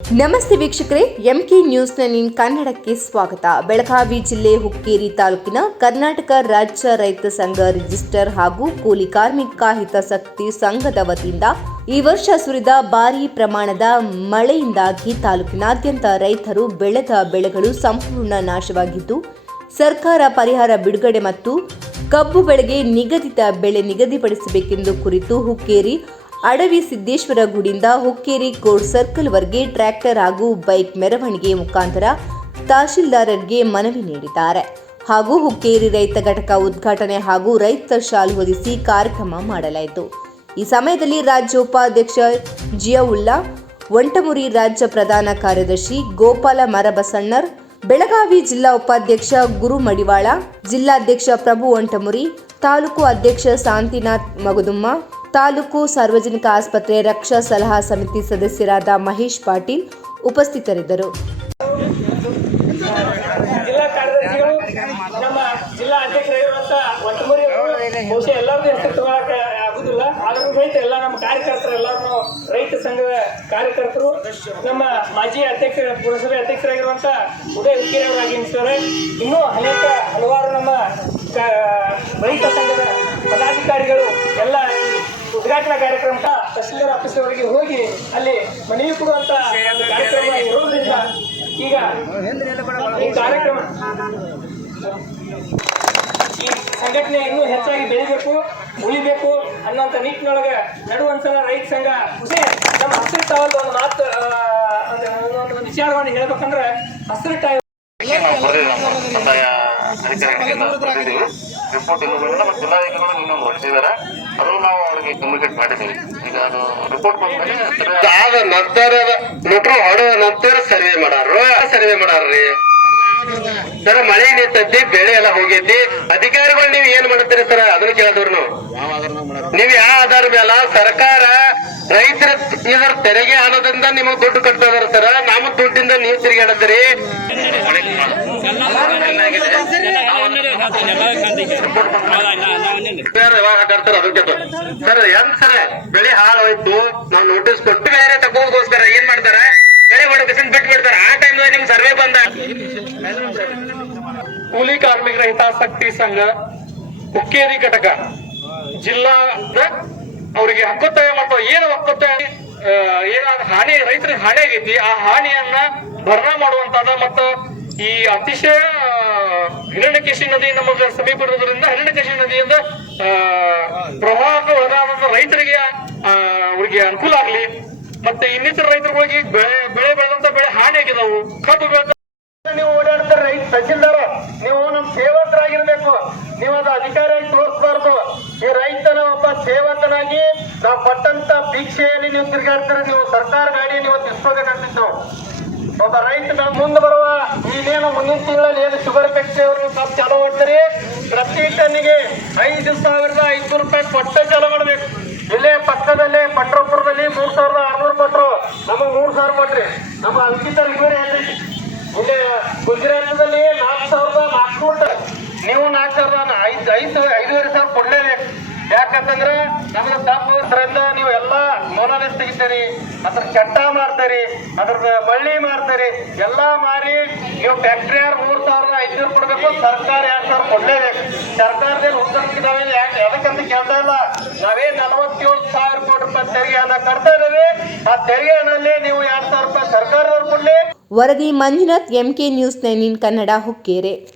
ನಮಸ್ತೆ ವೀಕ್ಷಕರೇ, ಎಂಕೆ ನ್ಯೂಸ್ನ ಕನ್ನಡಕ್ಕೆ ಸ್ವಾಗತ. ಬೆಳಗಾವಿ ಜಿಲ್ಲೆ ಹುಕ್ಕೇರಿ ತಾಲೂಕಿನ ಕರ್ನಾಟಕ ರಾಜ್ಯ ರೈತ ಸಂಘ ರಿಜಿಸ್ಟರ್ ಹಾಗೂ ಕೂಲಿ ಕಾರ್ಮಿಕ ಹಿತಾಸಕ್ತಿ ಸಂಘದ ವತಿಯಿಂದ ಈ ವರ್ಷ ಸುರಿದ ಭಾರೀ ಪ್ರಮಾಣದ ಮಳೆಯಿಂದಾಗಿ ತಾಲೂಕಿನಾದ್ಯಂತ ರೈತರು ಬೆಳೆದ ಬೆಳೆಗಳು ಸಂಪೂರ್ಣ ನಾಶವಾಗಿದ್ದು, ಸರ್ಕಾರ ಪರಿಹಾರ ಬಿಡುಗಡೆ ಮತ್ತು ಕಬ್ಬು ಬೆಳೆಗೆ ನಿಗದಿತ ಬೆಲೆ ನಿಗದಿಪಡಿಸಬೇಕೆಂದು ಕುರಿತು ಹುಕ್ಕೇರಿ ಅಡವಿ ಸಿದ್ದೇಶ್ವರ ಗುಡಿಯಿಂದ ಹುಕ್ಕೇರಿ ಕೋರ್ಟ್ ಸರ್ಕಲ್ ವರೆಗೆ ಟ್ರ್ಯಾಕ್ಟರ್ ಹಾಗೂ ಬೈಕ್ ಮೆರವಣಿಗೆ ಮುಖಾಂತರ ತಹಶೀಲ್ದಾರರಿಗೆ ಮನವಿ ನೀಡಿದ್ದಾರೆ. ಹಾಗೂ ಹುಕ್ಕೇರಿ ರೈತ ಘಟಕ ಉದ್ಘಾಟನೆ ಹಾಗೂ ರೈತ ಶಾಲು ಹೊದಿಸಿ ಕಾರ್ಯಕ್ರಮ ಮಾಡಲಾಯಿತು. ಈ ಸಮಯದಲ್ಲಿ ರಾಜ್ಯ ಉಪಾಧ್ಯಕ್ಷ ಜಿಯಾವುಲ್ಲಾ ವಂಟಮುರಿ, ರಾಜ್ಯ ಪ್ರಧಾನ ಕಾರ್ಯದರ್ಶಿ ಗೋಪಾಲ ಮರಬಸಣ್ಣರ್, ಬೆಳಗಾವಿ ಜಿಲ್ಲಾ ಉಪಾಧ್ಯಕ್ಷ ಗುರು ಮಡಿವಾಳ, ಜಿಲ್ಲಾಧ್ಯಕ್ಷ ಪ್ರಭು ವಂಟಮುರಿ, ತಾಲೂಕು ಅಧ್ಯಕ್ಷ ಶಾಂತಿನಾಥ್ ಮಗದುಮ್ಮ, ತಾಲೂಕು ಸಾರ್ವಜನಿಕ ಆಸ್ಪತ್ರೆ ರಕ್ಷಾ ಸಲಹಾ ಸಮಿತಿ ಸದಸ್ಯರಾದ ಮಹೇಶ್ ಪಾಟೀಲ್ ಉಪಸ್ಥಿತರಿದ್ದರು. ಜಿಲ್ಲಾ ಕಾರ್ಯದರ್ಶಿಗಳು, ನಮ್ಮ ಜಿಲ್ಲಾ ಅಧ್ಯಕ್ಷರಾಗಿರುವಂತ ವಂಟಮುರಿ ಅವರು ಬಹುಶಃ ಎಲ್ಲರಿಗೂ ಹೆಸರು ತಗೊಳಕ್ಕೆ ಆಗುದಿಲ್ಲ, ಆದರೂ ಸಹಿತ ಎಲ್ಲ ನಮ್ಮ ಕಾರ್ಯಕರ್ತರು, ಎಲ್ಲರೂ ರೈತ ಸಂಘದ ಕಾರ್ಯಕರ್ತರು, ನಮ್ಮ ಮಾಜಿ ಅಧ್ಯಕ್ಷ ಪುರಸಭೆ ಅಧ್ಯಕ್ಷರಾಗಿರುವಂತ ಉದಯ ಹುಕ್ಕೇರಿ ಅವರಾಗಿದ್ದಾರೆ. ಇನ್ನೂ ಹಲವಾರು ನಮ್ಮ ರೈತ ಸಂಘದ ಪದಾಧಿಕಾರಿಗಳು ಎಲ್ಲ ಉದ್ಘಾಟನಾ ಕಾರ್ಯಕ್ರಮ ತಹಶೀಲ್ದಾರ್ ಆಫೀಸ್ವರೆಗೆ ಹೋಗಿ ಅಲ್ಲಿ ಮನವಿ ಕೊಡುವಂತ ಕಾರ್ಯಕ್ರಮ ಇರೋದ್ರಿಂದ ಈಗ ಈ ಕಾರ್ಯಕ್ರಮ ಈ ಸಂಘಟನೆ ಇನ್ನೂ ಹೆಚ್ಚಾಗಿ ಬೆಳಿಬೇಕು, ಉಳಿಬೇಕು ಅನ್ನೋಂಥ ನಿಟ್ಟಿನೊಳಗೆ ನಡುವಂದ್ಸಲ ರೈತ ಸಂಘ ನಮ್ಮ ಹಸಿರು ಒಂದು ಮಾತು ಒಂದು ವಿಚಾರವನ್ನು ಹೇಳ್ಬೇಕಂದ್ರೆ ಹಸಿರು ರಿಪೋರ್ಟ್ ಇನ್ನೂ ಬಂದಿಲ್ಲ ಮತ್ತು ಜಿಲ್ಲಾಧಿಕಾರಿಗಳು ಇನ್ನೊಂದು ಹೊರಟಿದ್ದಾರೆ. ಅದು ನಾವು ಅವರಿಗೆ ಕಮ್ಯುನಿಕೇಟ್ ಮಾಡಿದ್ದೀವಿ. ಈಗ ಅದು ರಿಪೋರ್ಟ್ ಬಂದ್ಮೇಲೆ ಆದ ನಂತರ ಮೀಟ್ರ್ ಹೊಡೆದ ನಂತರ ಸರ್ವೆ ಮಾಡಾರ್ರಿ ಸರ್. ಮಳೆ ನಿಂತೈತಿ, ಬೆಳೆ ಎಲ್ಲ ಹೋಗೈತಿ. ಅಧಿಕಾರಿಗಳು ನೀವು ಏನ್ ಮಾಡ್ತೀರಿ ಸರ್ ಅದನ್ನ ಕೇಳಿದವ್ರು ನಾವು. ನೀವ್ ಯಾವ ಆಧಾರ ಮೇಲೆ ಸರ್ಕಾರ ರೈತರ ಇದರ ತೆರಿಗೆ ಹಣದಿಂದ ನಿಮಗ್ ದುಡ್ಡು ಕಟ್ತದಾರ ಸರ್, ನಮ್ಮ ದುಡ್ಡಿಂದ ನೀವು ತಿರುಗಾಡತ್ತೀರಿ. ಸರ್ ಎಂತ ಸರ್ ಬೆಳೆ ಹಾಳು ಹೋಯ್ತು, ನಾವು ನೋಟಿಸ್ ಕೊಟ್ಟು ಬೇರೆ ತಗೋಗೋಸ್ಕರ ಏನ್ ಮಾಡ್ತಾರ, ಬೆಳೆ ಹೊಡೋಕೇಶನ್ ಬಿಟ್ಟು ಬಿಡ್ತಾರ. ಆ ಟೈಮ್ ನಿಮ್ ಸರ್ವೆ ಬಂದ ಕೂಲಿ ಕಾರ್ಮಿಕರ ಹಿತಾಸಕ್ತಿ ಸಂಘ ಹುಕ್ಕೇರಿ ಘಟಕ ಜಿಲ್ಲಾದ ಅವರಿಗೆ ಹಕ್ಕೊತ್ತಾಯ ಮತ್ತು ಏನು ಒಕ್ಕೊತ್ತಾಯ ಏನಾದ ಹಾನಿ ರೈತರಿಗೆ ಹಾನಿ ಆಗೈತಿ, ಆ ಹಾನಿಯನ್ನ ಭರ್ನಾ ಮಾಡುವಂತದ ಮತ್ತು ಈ ಅತಿಶಯ ಹಿರಣ್ಯಕೇಶಿ ನದಿ ನಮಗೆ ಸಮೀಪ ಇರೋದ್ರಿಂದ ಹಿರಣ್ಯಕೇಶಿ ನದಿಯಿಂದ ಪ್ರವಾಹಕ್ಕೆ ಒಳಗಾದ ರೈತರಿಗೆ ಅವ್ರಿಗೆ ಅನುಕೂಲ ಆಗ್ಲಿ. ಮತ್ತೆ ಇನ್ನಿತರ ರೈತರಿಗೆ ಬೆಳೆ ಬೆಳೆದಂತ ಬೆಳೆ ಹಾನಿ ಆಗಿದಾವು. ಕಬ್ಬು ಬೆಳೆದ ನೀವು ಓಡಾಡ್ತಾರೆ ರೈತ ತಹಶೀಲ್ದಾರ, ನೀವು ನಮ್ಮ ಸೇವಕರಾಗಿರ್ಬೇಕು, ನೀವು ಅದು ಅಧಿಕಾರಿಯಾಗಿ ತೋರಿಸಬಾರ್ದು. ಈ ರೈತನ ಒಬ್ಬ ಸೇವಕನಾಗಿ ನಾವು ಕೊಟ್ಟಂತ ಭಿಕ್ಷೆಯಲ್ಲಿ ನೀವು ತಿರುಗಾಡ್ತಾರೆ. ನೀವು ಸರ್ಕಾರ ಗಾಡಿ ನೀವು ತಿರ್ಸ್ಕೋಬೇಕಾಗ್ತಿತ್ತು. ಒಬ್ಬ ರೈತ ಮುಂದೆ ಬರುವ ಈಗೇನು ಮುಂದಿನ ತಿಂಗಳಲ್ಲಿ ಏನು ಶುಗರ್ ಫ್ಯಾಕ್ಟರಿ ಅವರು ಕಬ್ಬು ಚಾಲೂ ಮಾಡ್ತಾರೆ, ಪ್ರತಿ ಟನ್ನಿಗೆ 5,500 ರೂಪಾಯಿ ಕೊಟ್ಟ ಚಾಲೂ ಮಾಡ್ಬೇಕು. ಇಲ್ಲೇ ಪಕ್ಕದಲ್ಲೇ ಪಟ್ರಾಪುರದಲ್ಲಿ 3,600 ಕೊಟ್ಟರು, ನಮಗೆ 3,000 ಕೊಟ್ರಿ. ನಮ್ಮ ಅಂಕಿತ ರಿವರಿ ಆಗೈತಿ. ಇಲ್ಲೇ ಗುಜರಾತದಲ್ಲಿ 4,400, ನೀವು 4,500 ಕೊಡ್ಲೇಬೇಕು. ಯಾಕಂತಂದ್ರೆ ನಮ್ಗೆ ತಪ್ಪದ್ರಿಂದ ನೀವು ಎಲ್ಲಾ ಮೊನಾಲಿಸ್ ತೆಗಿತೀರಿ, ಅದ್ರ ಚಟ್ಟ ಮಾಡ್ತೀರಿ, ಅದ್ರ ಬಳ್ಳಿ ಮಾಡ್ತೀರಿ, ಎಲ್ಲಾ ಮಾರಿ ನೀವು ಫ್ಯಾಕ್ಟ್ರಿ 3,500 ಕೊಡ್ಬೇಕು, ಸರ್ಕಾರ 2,000 ಕೊಡ್ಲೇಬೇಕು. ಸರ್ಕಾರದಲ್ಲಿ ಉತ್ತರಿಸಿದಾವೆ ಎದಕ್ಕಂತ ಕೇಳ್ತಾ ಇಲ್ಲ. ನಾವೇ 47,000 ಕೋಟಿ ರೂಪಾಯಿ ತೆರಿಗೆ ಹಣ ಕಟ್ತಾ ಇದ್ದೇವೆ. ಆ ತೆರಿಗೆ ಹಣದಲ್ಲಿ ನೀವು 2,000 ರೂಪಾಯಿ ಸರ್ಕಾರದವ್ರು ಕೊಡ್ಲಿ. ವರದಿ ಮಂಜುನಾಥ್, ಎಂಕೆ ನ್ಯೂಸ್ 9 ಕನ್ನಡ, ಹುಕ್ಕೇರಿ.